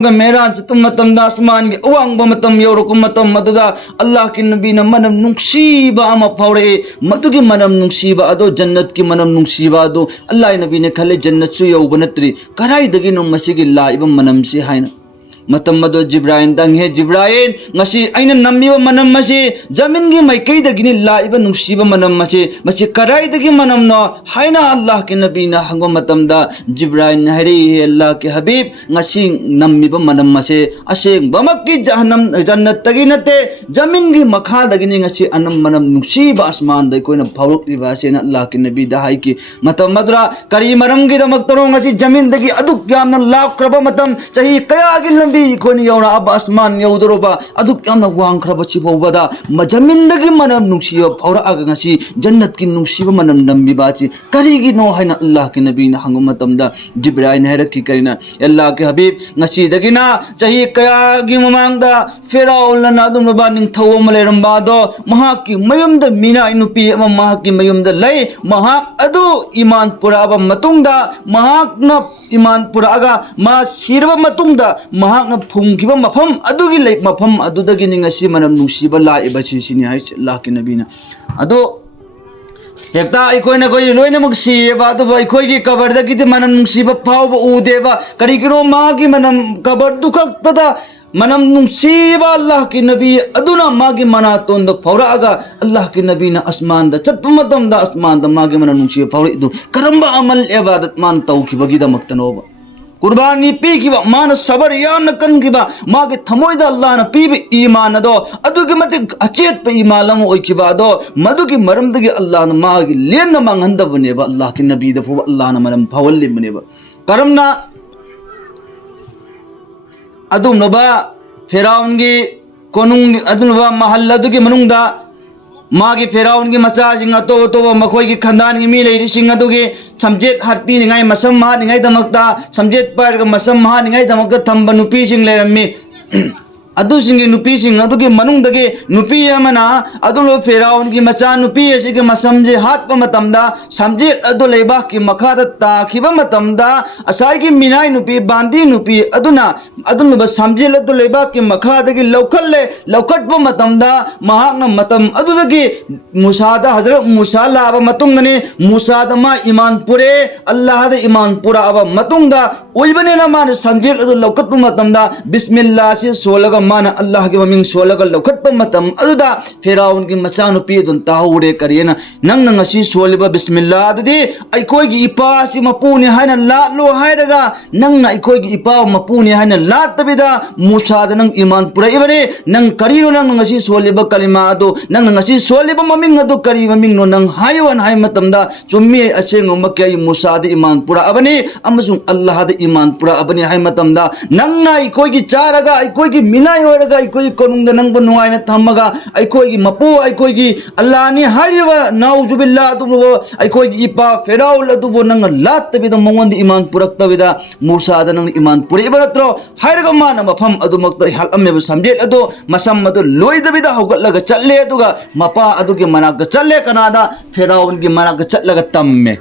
मेरा तुम आसमान के अवांग अल्लाह की नबी मनम नुसीब फाउरे मदुगी मनम नुसीब अदो जन्नत की मनम नुसीब अदो अल्लाह नबी ने खले जन्नत सु यौब नत्रि कराइदगी नो मसिगी लाइब मनम से हाइन मतम मदो जिब्राइल दंगे जिब्राइल ngasi aina nammiba manam mase jamin gi maikai dagini laiba nungsiba manam mase mase karai dagi manam no haina Allah ke nabi na hango matam da jibrail hari Allah ke habib ngasi nammiba manam mase aseng bamak ki jahannam jannat tagi nate jamin gi makha dagini ngasi anam manam nungsiba asman dai koina phawruk riba se na Allah ke nabi da hai ki matam madra kari maram gi damak taro ngasi jamin dagi aduk yamna lak kraba matam chahi kaya gi nabi कोनी यौना अब आसमान यौदरोबा अदुक यामना वांखरबा चिबौबदा मजमिंदगी मनम नुसियो फौरा आगंगसी जन्नत की नुसिबा मनम नंबिबाची करिगी no हाइना अल्लाह के नबी ना हंगो मतमदा जिब्राइल हैरकी करिना अल्लाह के हबीब ngasi दगिना चाहि कयागी ममांगदा फेराउल ना दुमबा निंथौ मलेरंबादो महाकी मयमदा मीना इनुपी अमा महाकी मयमदा लै महाक अदु ईमान पुराबा मतुंगदा महाकना ईमान पुरागा मा सिरबा मतुंगदा महाक फुंगिबा मफम अदुगी लै मफम अदुदगी निंगसी मनम नुसीबा लाइबा सिसिनि हाय अल्लाह के नबीना अदो हेक्ता अखोइना कोई लोइनमुक सिएबा अदुबा अखोइगी कबरदगी मनम नुसीबा फावबा उदेबा करिगिरो मागी मनम कबर दुखक्तदा मनम नुसीबा अल्लाह की नबी अदुना मागी मनातों द फौरागा अल्लाह की नबी ना आसमान द चतमतम द आसमान द मागी मनम नुसीबा फौरी दु करंबा अमल इबादत मान तौखिबगी द मक्तनोबा कुर्बानी पीखिबा मान सबर यान कनगिबा मागे थमोइदा अल्लाह ना पीबे ईमान दो अदुगे मते अचेत पे ईमान लम ओइखिबा दो मदुगे मरमदगे अल्लाह ना मागे लेन मंगंदबनेबा अल्लाह की नबी द फो अल्लाह ना मनम फवल्लिबनेबा करमना अदुमनबा फेराउन की कोनुंग अदुमनबा महल अदुगे मनुंगदा मागी फेराउन की मचा सिंग अतो तो मखोई की खंदान की मी लेरी सिंग अदुगे समजेत हरपी निगाई मसम मा निगाई दमकता समजेत पर मसम मा निगाई दमक थंब नुपी सिंग लेरम्मी अदुसिंगी नुपी सिंग अदुगे मनुंगदगे नुपी अमना अदुलो फेराउन की मचा नुपी एसिगे मसमजे हाथ मतमदा समजेत अदु लेबा की मखादा ताखिबा मतमदा असाई की मिनाई नुपी बांदी नुपी अदुना अदुन समजेल अदु लेबा की मखादगी लौखल्ले लौखटबा मतमदा महाकना मतम अदुदगी मुसादा हजरत मूसा लाबा मतुंगने मूसादा मा ईमान पुरे अल्लाह दा ईमान पुरा अबा मतुंगदा ओइबने ना मान समजेल अदु लौखटबा मतमदा बिस्मिल्लाह से सोलगा माना अल्लाह के ममिंग सोलगा लौखटबा मतम अदुदा फेराउन की मचा नुपी दुन ताहुरे करियना नंग नंगसी सोलिबा बिस्मिल्लाह अदुदी अइखोइगी इपा सि मपुनि हायना लालो हायरगा नंग अइखोइगी इपा मपुनि हायना लातबिदा मूसा दा नंग ईमान पुरा इबरे नंग करिनो नंग नंगसी सोलिबा कलिमा अदु नंग नंगसी सोलिबा ममिंग अदु करि ममिंग नो नंग हायवन हाय मतमदा चुम्मी असेंगो मक्के मूसा दा ईमान पुरा अबनी अमसुंग अल्लाह दा ईमान पुरा अबनी हाय मतमदा नंग अइखोइगी चारगा अइखोइगी मिनाई होरगा अइखोइगी कोनुंग दा नंग नुवाइना थमगा अइखोइगी मपु अइखोइगी अल्लाह नि हायवा नाउजुबिल्लाह अदुबो अइखोइगी इपा फेराउल अदुबो नंग लातबिदा मंगोंद ईमान पुरक्तबिदा मूसा दा नंग ईमान पुरा इबरत्रो हायरगा माना मफम अदुमक्ता हलअमे समजेल अदो मसम अदु लोइदबिदा हौगटलगा चल्ले अदुगा मपा अदुगे मनाक चल्ले कनादा फेराउन की मनाक चल्लगा तम्मे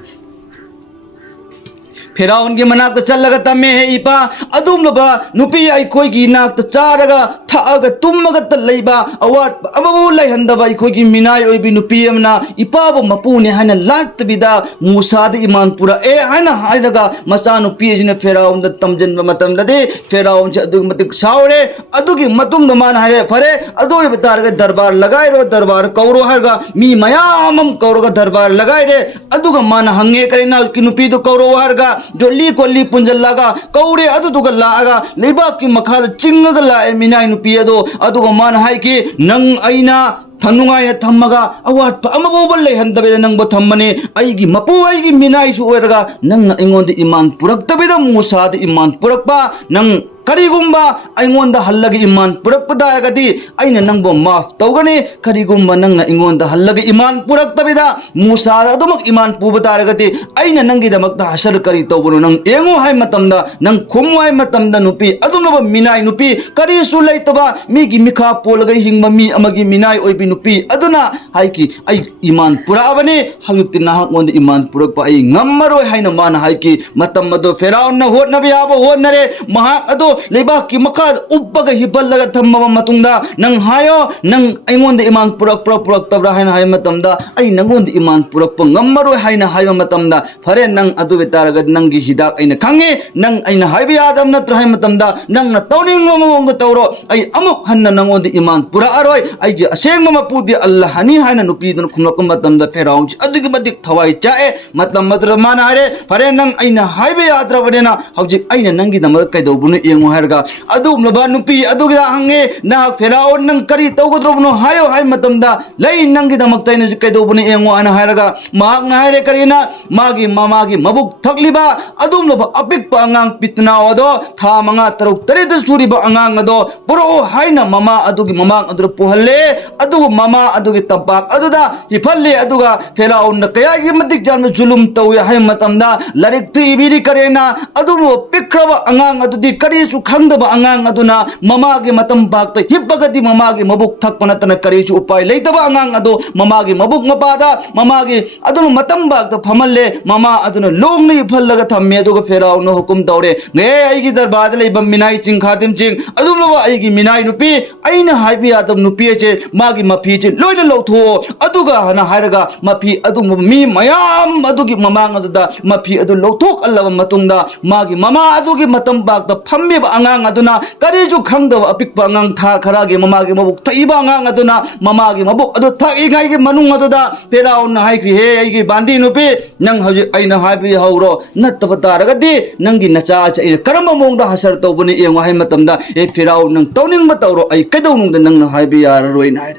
फेराउन की मनाक चल्लगा तम्मे है इपा अदुमलबा नुपी अइखोइगी नाक चारगा थागा तुमगा त लैबा अवाट अबबु लैहंदबा अइखोइगी मिनाई ओइबि नुपी अमना इपाबो मपुने हाना लातबिदा मूसा द ईमान पुरा ए हाना हायरगा मचा नुपी जिने फेराउन द तमजनबा मतमददे फेराउन से अदुग मतिक सावरे अदुगी मतुंग द मान हारे फरे अदुई बतारगा दरबार लगाइरो दरबार कौरो हारगा मी मयामम कौरोगा दरबार लगाइरे अदुगा मान हंगे करिना कि नुपी दो कौरो हारगा जोली कोली पुंजल्लागा कौरे अदुगा लागा लेबा की मखा चिंगगा लाए मिनाई नुपी अदो अदुगा मान हाय कि नंग अइना थनुगाय थमगा अवाट अमबोब लेहंदबे नंगबो थमने अइगी मपु अइगी मिनाई सु ओरगा नंग इंगोंद ईमान पुरक्तबेदा मूसा द ईमान पुरक्पा नंग करिगुम्बा अइंगोंद हल्लगे ईमान पुरक्पदारगदी अइना नंगबो माफ तौगने करिगुम्बा नंगना इंगोंद हल्लगे ईमान पुरक्तबेदा मूसा द अदुमक ईमान पुबदारगदी अइना नंगी दमक्ता हसर करि तौबनो नंग एंगो हाय मतमदा नंग खुमु हाय मतमदा नुपी अदुमब मिनाई नुपी करिसु लैतबा मीगी मिखा पोलगा हिंगबा मी अमगी मिनाई ओइबि नुपी अदुना हाई की आई ईमान पुराबने हयुक्ति नाहक मोंद ईमान पुरक आई ngमरो हाइना मान हाई की मतम मदो फेराउन न होटना बियाबो होनरे महाक अदो लेबा की मखा उब्बग हिबल्लगा थम्मबा मतुंगदा नंग हायो नंग अइंगोंद ईमान पुरक तबरा हाइना हाय मतमदा आई नंगोंद ईमान पुरक ngमरो हाइना हायो मतमदा फरे नंग अदु बेतारगा नंगी हिदाक अइना खंगे नंग अइना हाइबि यादम नत्र हाय मतमदा नंग न तौनिंग मोंग तौरो आई अमुक हन्ना नंगोंद ईमान पुरा अरोय आई गे असेंग मपुदी अल्लाह हनी हाइना नुपी दन खुमलक मतमदा फेराउन अदुगी मदिक थवाई चाए मतम मद्र मान हारे फरे नंग अइना हाइबि याद्रबनेना हौजिक अइना नंगी दम कैदौबुनु येंगो हारगा अदुमलबा नुपी अदुगी हंगे ना फेराउन नंग करी तौगद्रबनो हायो हाय मतमदा लई नंगी दमक तैना कैदौबुनु येंगो अना हारगा माग ना हारे करीना मागी मामागी मबुक थकलिबा अदुमलबा अपिक अंगांग पितना अदो था मंगा तरुक तरेद सुरिबा अंगांग अदो पुरो हाइना ममा अदुगी ममांग अदुर पुहल्ले अदु ममा अदुगी तंपाक अदुदा हिफल्ले अदुगा फेराउन कया यमदिक जान जुलुम तौया हाय मतमदा लरिक तिबिरी करेना अदुमो पिक्रबा अंगांग अदुदी करीसु खंगदबा अंगांग अदुना ममागी मतम बागत हिब्बगदी ममागी मबुक थकपनतन करीसु उपाय लेतबा अंगांग अदु ममागी मबुक मपादा ममागी अदुनु मतम बागत फमल्ले ममा अदुनु लोंगनि फल्लगा थम्मे अदुगा फेराउन हुकुम तौरे ने आइगी दरबार लेबा मिनाई चिंग खातिम चिंग अदुमलबा आइगी मिनाई नुपी अइना हाइबि यादम नुपी चे मागी मफी चे लोइना लौथो अदुगा हना हारगा मफी अदु मी मयाम अदुगी ममांग अदुदा मफी अदु लौथोक अल्लबा मतुंगदा मागी ममा अदुगी मतम बागत फम्मेबा अंगांग अदुना करीजु खंगदबा अपिकपा अंगांग था खरागे ममागी मबुक थइबा अंगांग अदुना ममागी मबुक अदु थइगाइगी मनुंग अदुदा फेराउन हाइग्री हे आइगी बांदी नुपी नंग हजि अइना हाइबि हौरो नत्तबा तारगदी नंगी नचा चे करम मोंगदा हसर तौबनि येंगो हाय मतमदा ए फेराउन नंग तौनिंग तौरो आई कैदौनुंगदा नंग हाइबि याररोय नाय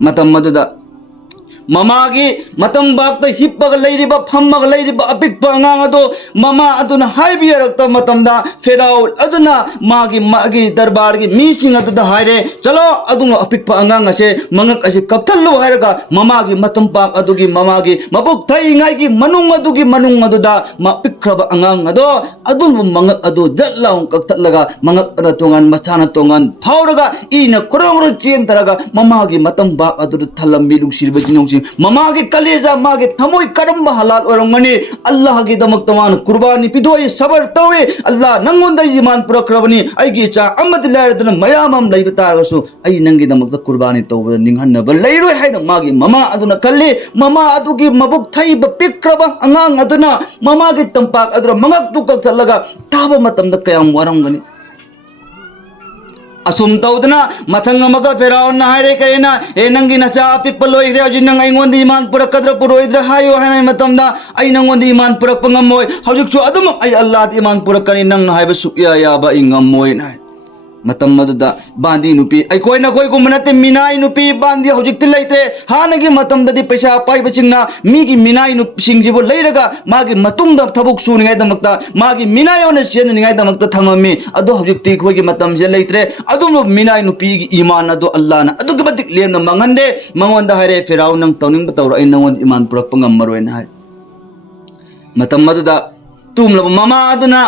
मतम मदुदा ममागी मतम बागत हिप्पग लैरिबा फम्मग लैरिबा अपिकपा अंगांग अदो ममा अदुना हाइबियरक्त मतमदा फेराउल अदुना मागी दरबार की मीसिंग अदुदा हायरे चलो अदुना अपिकपा अंगांग असे मंगक असे कपथल्लो हायरगा ममागी मतम पाक अदुगी ममागी मबुक थैंगाइगी मनुंग अदुदा मा पिक्रबा अंगांग अदो अदुन मंगक अदु जल्लाउं कपथल्लगा मंगक अना तोंगान मसाना तोंगान फावरगा इना कोरोंगरो चेन तरगा ममागी मतम बाक अदु थल्लम मिलुंग सिरबजिनों ममा के कलेजा मागे थमोई करम हलाल ओरंगनी अल्लाह की दमक तमान कुर्बानी पिदोई सबर तवे अल्लाह नंगोंद ईमान पुरक्रबनी आइगी चा अमद लैरदन मयामम लैबतारगसु आई नंगी दमक कुर्बानी तौब निंगहन्नब लैरोय हायना मागी ममा अदुना कल्ले ममा अदुगी मबुक थैब पिक्रब अंगांग अदुना ममा की तंपाक अदुरा मंगक तुकक थलगा ताब मतमद कयाम वरंगनी असुम तौदना मथंग मग फेराउन हायरे करेना ए नंगी नचा पिप्पल लोइरे हजि नंग अइंगोंद ईमान पुरकद्र पुरोइद्र हायो हायना मतमदा अइ नंगोंद ईमान पुरकप ngमोय हजिकसु अदुम अइ अल्लाह ईमान पुरकनी नंग हायब सुया याबा ingमोय नाय मतम मदुदा बांदी नुपी अइकोय नकोय गुमनते मिनाई नुपी बांदी हजिकति लैते हानगी मतमददि पैसा पाइबसिंगना मीगी मिनाई नुपसिंगजिबो लैरगा मागी मतुंगदा थबुक सुनिङाय दमक्ता मागी मिनाई ओने सेनिङाय दमक्ता थममी अदो हजिकति खोयगी मतम जे लैत्रे अदुम मिनाई नुपीगी ईमान अदो अल्लाहना अदुगी बदिक लेमना मंगंदे मंगोंदा हायरे फेराउन नंग तौनिंग तौर अइ नंगोंद ईमान पुरकप ngमरोयना हाय मतम मदुदा तुमलब ममा अदुना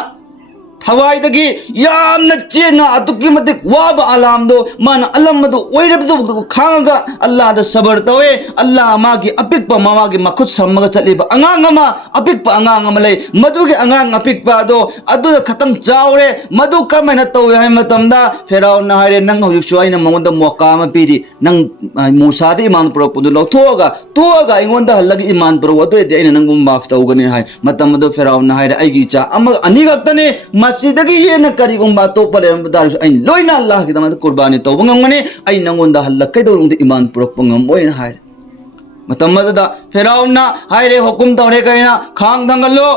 थवाइदगी यामना चेना अतुकी मतिक वाब अलामदो मान अलमदो ओइरबदो खांगा अल्लाह द सबर तवे अल्लाह मागी अपिकपा मामागी मखुत सम्मगा चलिबा अंगांगमा अपिकपा अंगांगमा लै मदुगी अंगांग अपिकपा दो अदु खतम चावरे मदु कमेना तवे हाय मतमदा फेराउन हायरे नंग हजिकसु आइना मंगोंदा मोकामा पीरी नंग मूसादे ईमान पुरकपुदु लौथोगा तोगा इंगोंदा हल्लगी ईमान पुरक अदु एदे आइना नंगु माफ तौगनी हाय मतमदो फेराउन हायरे आइगी चा अमग अनिगक्तने मसीदगी हेन करीगुंबा तोपा लेरमदारसु आइ लोइना अल्लाह की दमद कुर्बानी तौब ngमगनी आइ नंगोंदा हल्लक कैदौरुंद ईमान पुरकप ngमोयना हाय मतमददा फेराउनना हायरे हुकुम तौरे कइना खांग दंगलो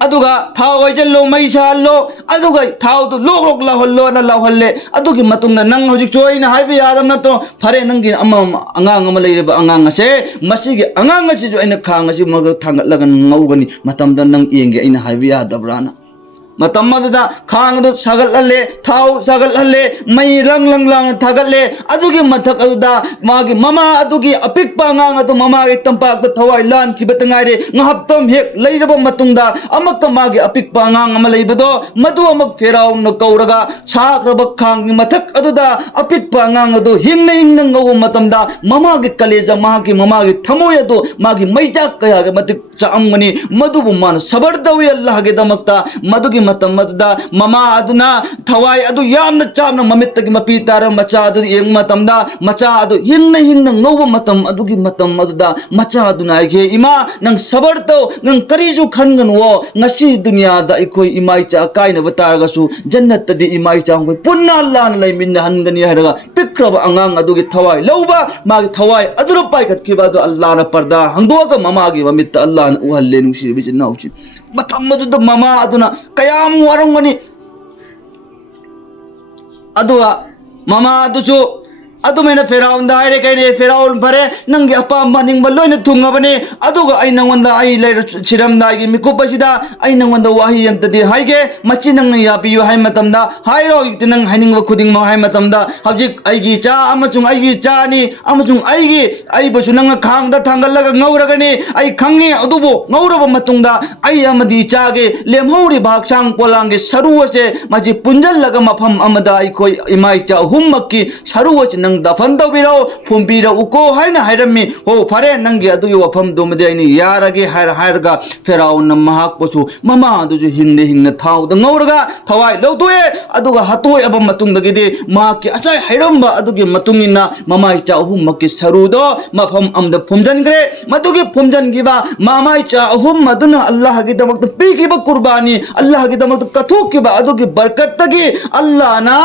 अदुगा थाव वैजल्लो मैसाल्लो अदुगा थाव दु लोक लोक लाहल्लो ना लाहल्ले अदुगी मतुंगना नंग हजिक चोइना हाइबे यादम नतो फरे नंगी अमम अंगांग अम लैरेबा अंगांग असे मसिगे अंगांग असिजु अइना खांग असि मग थांगलगा ngौगनी मतमदा नंग येंगे अइना हाइबे यादब्राना मतम अदुदा खांग दो सागल हल्ले थाव सागल हल्ले मई रंग लंग लांग थागल्ले अदुगी मथक अदुदा मागी ममा अदुगी अपिकपा अंगांग अदु mama gay तंपाक थवाई lawn खिबत ngaire ngahaptam hek leiraba matungda amak magi apikpa angang ama leibado madu amak ferau no kauraga sakraba khang ni mathak aduda apikpa angang adu hingna hingna ngau matamda mama gi kaleja magi mama gi thamoy adu magi maija kaya ge matik chaamgani madu bu man sabardawi allah ge damakta madu gi matam maduda mama aduna thawai adu yamna chamna mamit gi mapi taram macha adu yeng matamda macha adu hingna hingna ngau matam adu gi matam maduda macha aduna ge ima nang sabar to nang kariju khangan wo ngasi dunia da ikoi imai cha kai na batar ga su jannat di imai cha ngoi punna lan lai min han gani haraga pikraba angang adu gi thawai lauba ma gi thawai aduro pai kat ki ba do allah na parda hangdo ga mama gi wamit allah na uhalle nu shi bi na uchi matam madu da mama aduna kayam warang ngani adua mama adu chu adu mena feraun da aire kai ne feraun pare nangi apa maning baloi na thunga bane adu ga ai nangwanda ai lai chiram da gi miku pasida ai nangwanda wahi yam tadi hai ge machi nang ya piyu hai matam da hai ro itinang haining wa khuding ma hai matam da habjik ai gi cha amachung ai gi cha ni amachung ai gi ai bosu nang khang da thangal la ngaura ga ni ai khangi adu bo ngaura ba matung da ai amadi cha ge lemhori bhak sang polang ge saru se maji punjal laga mafam amada ai koi imai cha hummakki saru se दफन तौबीरो फुंबीरो उको हाइना हाइरमी हो फरे नंगी अदुगी वफम दुमदे आइनी यारगे हाइरगा Firaun महाक पोसु mama अदुजु Hingne Hingne थाउ the ngौरगा थवाई लौतोए अदुगा हतोय अब मतुंगदगिदे माकी अचाय हाइरम्बा अदुगी मतुंगिना ममाई चा अहुम मकी सरुदो मफम अमद फुमजनग्रे मदुगी फुमजनगिबा मामाई चा अहुम मदुना अल्लाह गी दमक पीकिबा कुर्बानी अल्लाह गी दमक कथुकिबा अदुगी बरकत तगी अल्लाह ना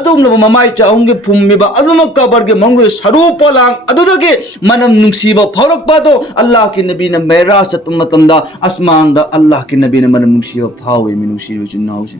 अदुम ममाई चा अहुम गी फुमिबा अदुम कबर के मंगु सरू पोलांग अदुदगे मनम नुसीबा फौरकपा दो अल्लाह के नबी ने मेरा सतमतंदा आसमान दा अल्लाह के नबी ने मनम नुसीबा फावे मिनुसीबा चुनाउसे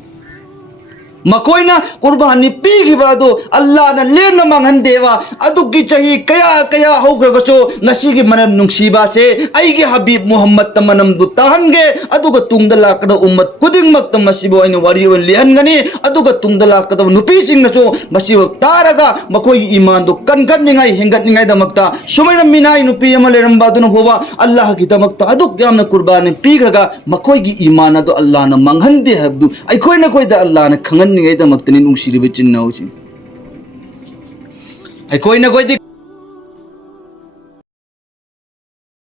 मकोइना कुर्बानी पीगिबादो अल्लाह ना लेन मांगन देवा अदुगी चही कया कया होग्रगसो नसी की मनम नुसीबा से आइगे हबीब मोहम्मद तमनम दु तहनगे अदुगा तुंगदा लाकदा उम्मत कुदिंग मक तमसिबो इन वारियो लेहनगनी अदुगा तुंगदा लाकदा नुपी सिंगसो मसिबो तारगा मकोई ईमान दो कनकन निगाई हेंगत निगाई दमकता सुमैना मिनाई नुपी अमा लेरंबादुन होवा अल्लाह की दमकता अदुग यामना कुर्बानी पीग्रगा मकोई की ईमान दो अल्लाह ना मंगन दे हबदु अइखोय ना कोई दा अल्लाह ना खंगन निगाई दमकतनी नुसीरिबे चिन्नाउची अइखोय ना कोई दी